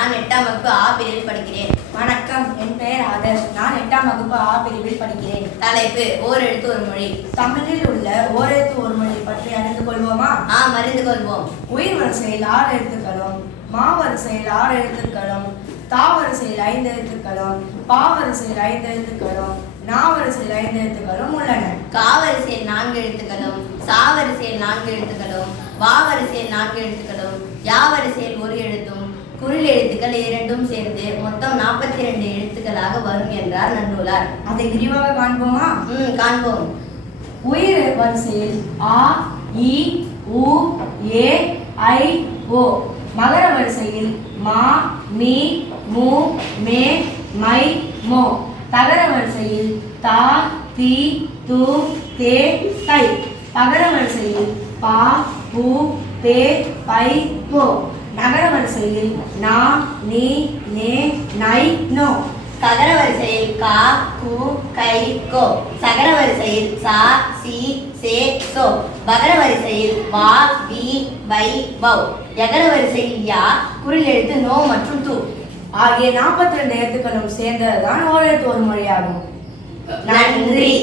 நான் எட்டாம் ஆ பிரிவில் படிக்கிறேன். வணக்கம். என் பெயர் ஆதர்ஷ் நான் எட்டாம் வகுப்பு ஆ பிரிவில் படிக்கிறேன். தலைப்பு ஓர் எழுத்து ஒரு மொழி. தமிழில் உள்ள ஓரெழுத்து ஒரு மொழி பற்றி அறிந்து கொள்வோமா? ஆ அறிந்து கொள்வோம். உயிர் வரிசையில் ஆறு எழுத்துக்களும் மா வரிசையில் ஆறு எழுத்துக்களும் தா வரிசையில் ஐந்து எழுத்துக்களும் பா வரிசையில் ஐந்து எழுத்துக்களும் நா வரிசையில் ஐந்து எழுத்துக்களும் உள்ளன. கா வரிசையில் நான்கு எழுத்துக்களும் சா வரிசையில் நான்கு எழுத்துக்களும் வா வரிசையில் நான்கு எழுத்துக்களும் யா வரிசையில் ஒரு எழுத்து குரில் எழுத்துக்கள் இரண்டும் சேர்ந்து மொத்தம் நாற்பத்தி ரெண்டு எழுத்துக்களாக வரும் என்றார் நன்னூலார் அதை விரிவாக காண்போமா? ம் காண்போம். உயிர் வரிசையில் ஆ இ உ ஏ ஐ ஓ. மகர வரிசையில் மா மீ மு மே மை மோ. தகர வரிசையில் தா தி து தே தை. பகர வரிசையில் பா பூ பே பை போ நகர வரிசையில் நா நீ நே நை நோ. ககர வரிசையில் கா கு கை கோ. சகர வரிசையில் சா சி சே சோ. பகர வரிசையில் வா வி வை வௌ. எகர வரிசையில் யா குரில் எழுத்து நோ மற்றும் து. ஆகிய நாற்பத்தி ரெண்டு எழுத்துக்களும் சேர்ந்ததுதான் ஓரெழுத்து ஒரு மொழியாகும். நன்றி.